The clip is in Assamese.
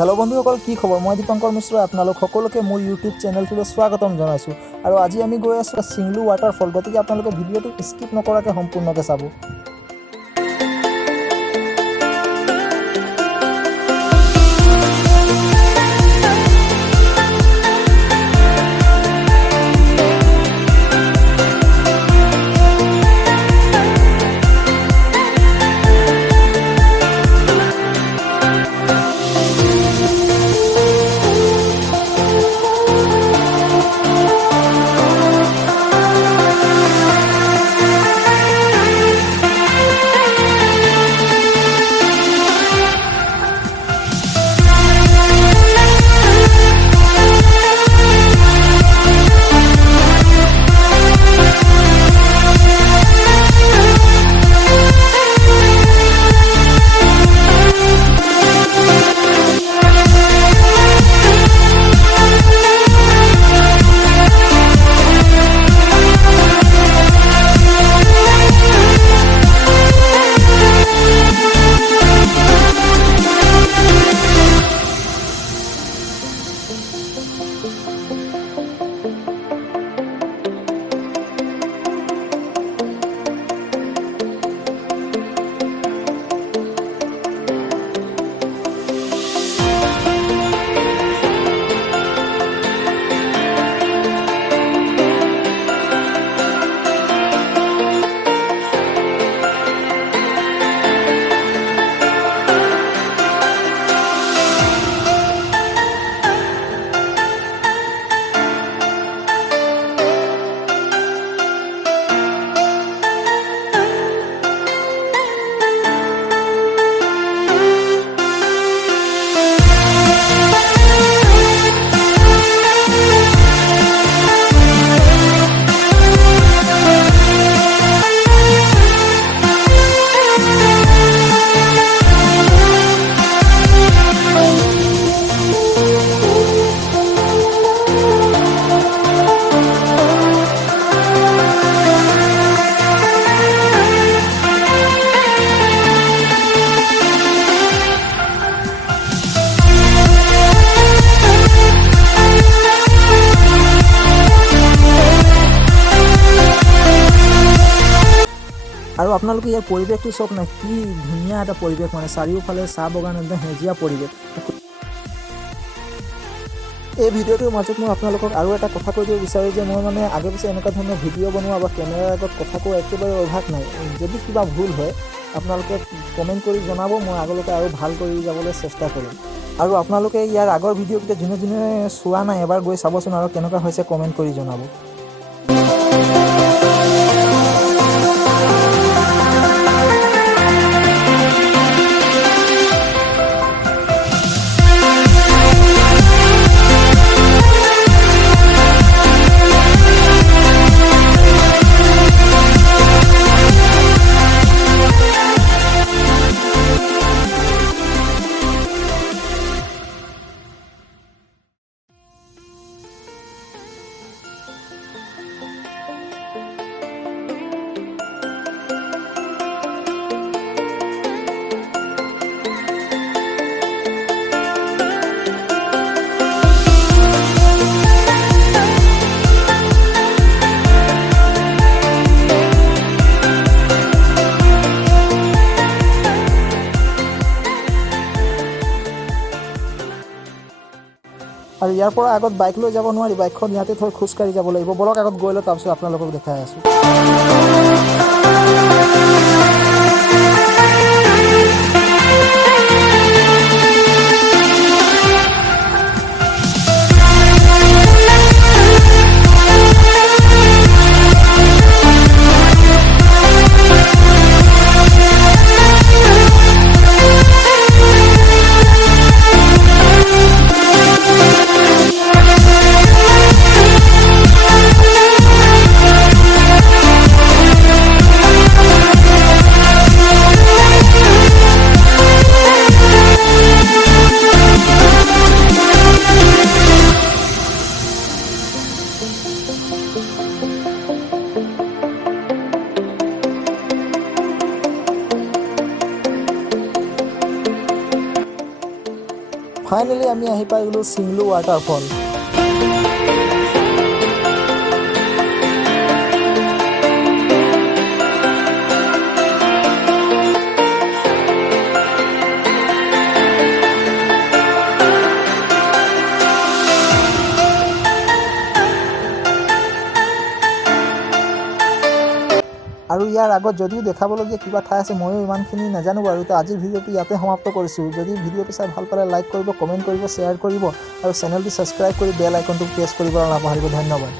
হেল্ল' বন্ধুসকল, কি খবৰ? মই দীপঙ্কৰ মিশ্ৰ আপোনালোক সকলোকে মোৰ ইউটিউব চেনেলটোলৈ স্বাগতম জনাইছোঁ। আৰু আজি আমি গৈ আছোঁ চিংলু ৱাটাৰফল। গতিকে আপোনালোকে ভিডিঅ'টো স্কিপ নকৰাকৈ সম্পূৰ্ণকৈ চাব। আৰু আপোনালোকে ইয়াৰ পৰিৱেশটো চাওক না, কি ধুনীয়া এটা পৰিৱেশ, মানে চাৰিওফালে চাহ বাগান, একদম সেউজীয়া পৰিৱেশ। এই ভিডিঅ'টোৰ মাজত মই আপোনালোকক আৰু এটা কথা কৈ দিব বিচাৰোঁ যে মই মানে আগে পিছে এনেকুৱা ধৰণৰ ভিডিঅ' বনোৱা বা কেমেৰাৰ আগত কথা কোৱা একেবাৰে অভ্যাস নাই। যদি কিবা ভুল হয় আপোনালোকে কমেণ্ট কৰি জনাব, মই আগলৈকে আৰু ভাল কৰি যাবলৈ চেষ্টা কৰিম। আৰু আপোনালোকে ইয়াৰ আগৰ ভিডিঅ'কেইটা যোনে যোনে চোৱা নাই এবাৰ গৈ চাবচোন আৰু কেনেকুৱা হৈছে কমেণ্ট কৰি জনাব। আৰু ইয়াৰ পৰা আগত বাইক লৈ যাব নোৱাৰি, বাইকখন ইয়াতে থৈ খোজকাঢ়ি যাব লাগিব। বলক আগত গৈ লওঁ, তাৰপিছত আপোনালোকক দেখাই আছোঁ। ফাইনেলি আমি আহি পাই গ'লোঁ চিংলু ৱাটাৰফল। আৰু ইয়াৰ আগত যদিও দেখাবলগীয়া কিবা ঠাই আছে ময়ো ইমানখিনি নাজানো বাৰু। তো আজিৰ ভিডিঅ'টো ইয়াতে সমাপ্ত কৰিছোঁ। যদি ভিডিঅ'টো চাই ভাল পালে লাইক কৰিব, কমেণ্ট কৰিব, শ্বেয়াৰ কৰিব আৰু চেনেলটো ছাবস্ক্ৰাইব কৰি বেল আইকনটো প্ৰেছ কৰিবলৈ নাপাহৰিব। ধন্যবাদ।